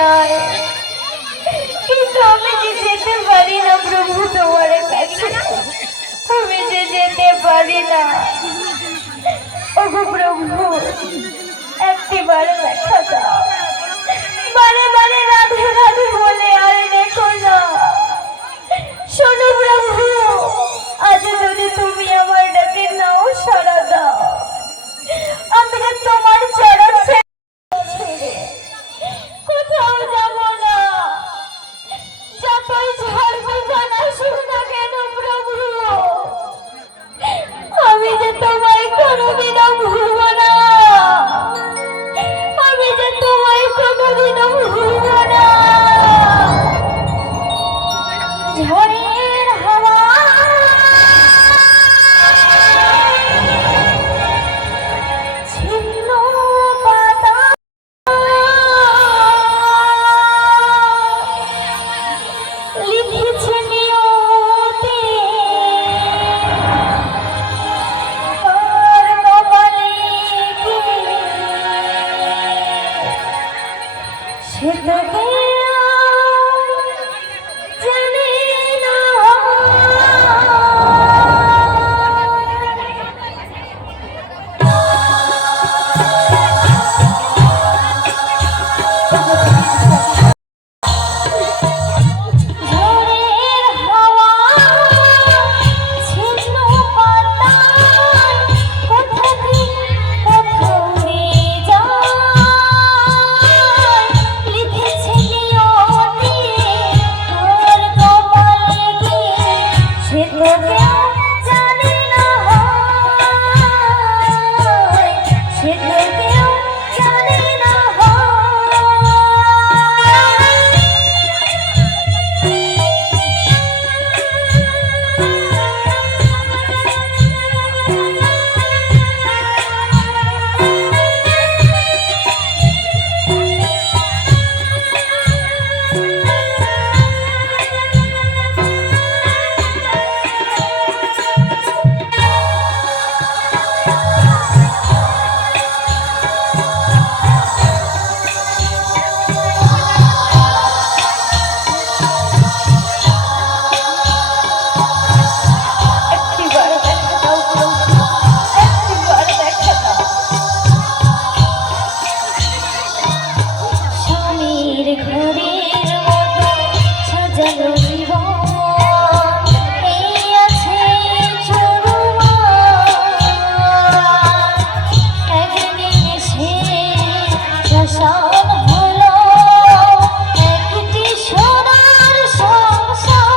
যায়, কিন্তু আমি যে যেতে পারি না প্রভু তোমার কাছে, আমি যে যেতে পারি না। ওগো প্রভু, একটিবার দেখা দাও, বারে বারে রাধে রাধে বলে আর দেখো না। শোনো প্রভু, আজ যদি তুমি আমার ডাকে নাও সাড়া দাও, আমি যে তোমার চরণ ছেড়ে কোথাও যাব না। যতই ঝড় তুফান আসুক না কেন প্রভু, আমি যে তোমায় কোনোদিনও ভুলব না, আমি যে তোমায় কোনোদিনও ভুলব না। ঝড়ের হাওয়া ছিন্ন পাতা লিখেছে নিয়তি, কার কপালে কি সে তো জানে না। ঝড়ের হাওয়া ছিন্ন পাতায় কোথা থেকে কোথাও উড়ে যায়, লিখেছে নিয়তি কার কপালে কি সে তো কেউ জানে না, সে তো কেউ জানে না। একটিবার দেখা দাও প্রভু, একটিবার দেখা দাও। স্বামীর ঘরের মতো সাজানো জীবন এই আছে চুরমার, একদিন সে শ্মশান হলো একটি সোনার সংসার।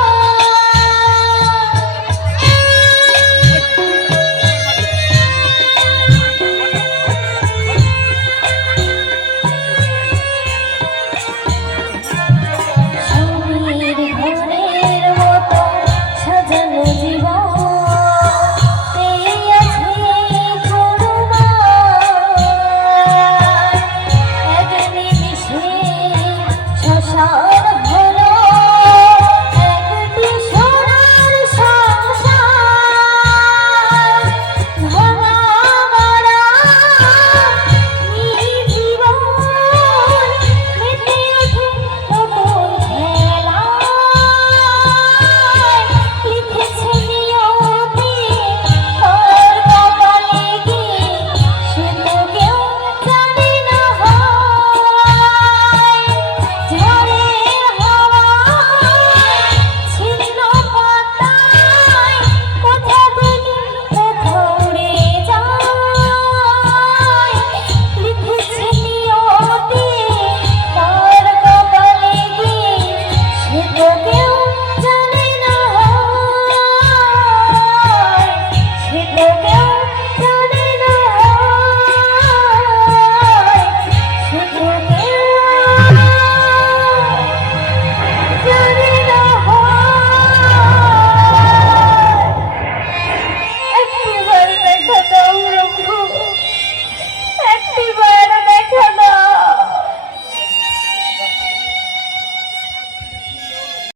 স্বামীর ঘরের মতো সাজানো জীবন এই আছে চুরমার, একদিন সে শ্মশান হলো একটি সোনার সংসার। ভাঙা গড়া এই জীবন মেতে ওঠে নতুন খেলায়, লিখেছে নিয়তি কার কপালে কি সে তো কেউ জানে না। ঝড়ের হাওয়া ছিন্ন পাতায় কোথা থেকে কোথাও উড়ে যায়, লিখেছে নিয়তি কার কপালে কি সে তো কেউ জানে না, সে তো কেউ